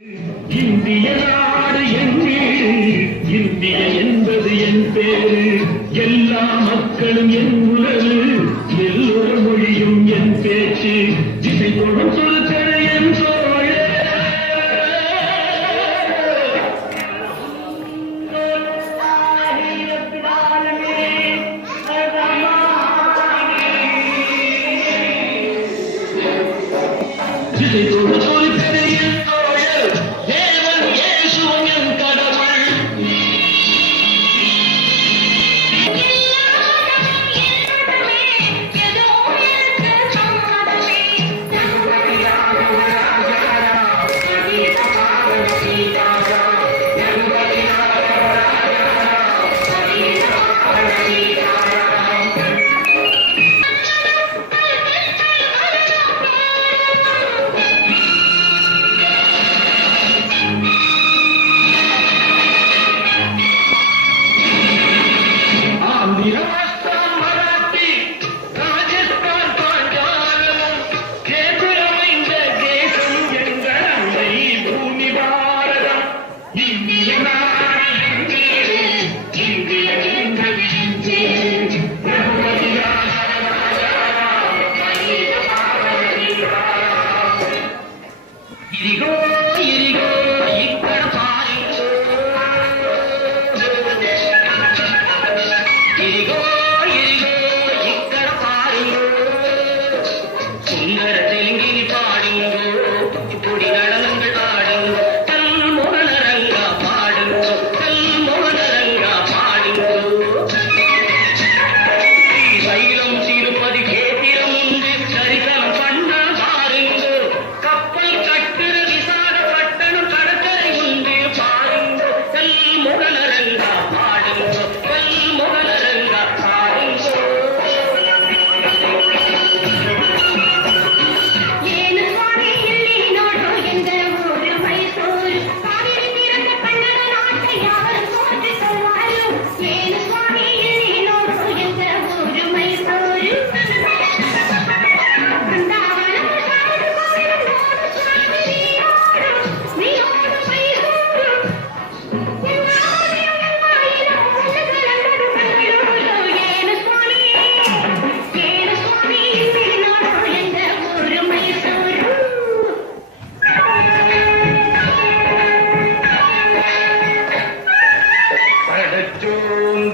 இந்திய நாடு என் வீடு, இந்திய என்பது என் பேரு, எல்லா மக்களும் என் உறவு, எல்லோர் மொழியும் என் பேச்சு, திசை தொடும் சொற்கள் என் தோழ. திசை தொடும் சொற்கள் என் தோழர், தேவன் இயேசுவும் என் கடவுள்.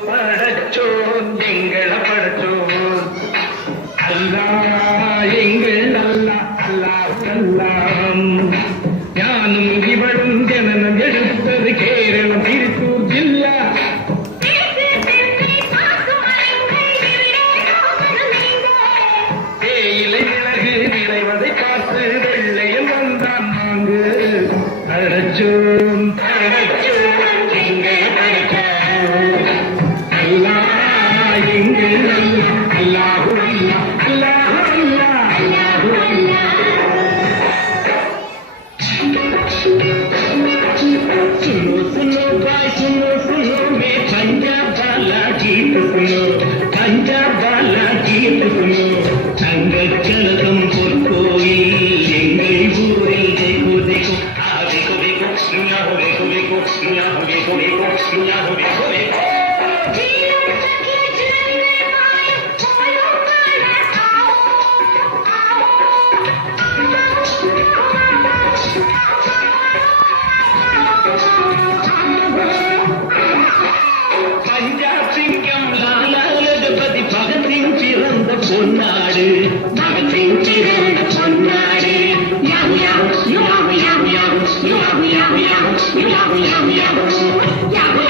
படைச்சோன் எங்களை படைச்சோன் அல்லாஹ் எங்கள் அல்லாஹ் ஞானும் இவளும் ஜனனம் எடுத்தது கேரளம் திருப்பூர் ஜில்லா. தேயிலை விலகு நிறைவதை பார்த்து வெள்ளையன் வந்தான் வாங்கு. படைச்சோன் पंजाब वाला गीत सुनो, संगम பொற்கோயில் எங்கள் ஊரில் देखो देखो आ देखो देखो सुना हो देखो देखो सुना हो देखो देखो सुना हो देखो देखो. பஞ்சாப் சிங்கம் லாலா லஜபதி பகத்சிங் பிறந்த பொன்னாடு, பகத்சிங் பிறந்த பொன்னாடு. யாவு யாவு யாவு யாவு யாவு யாவு யாவு யாவு யாவு யாவு யாவு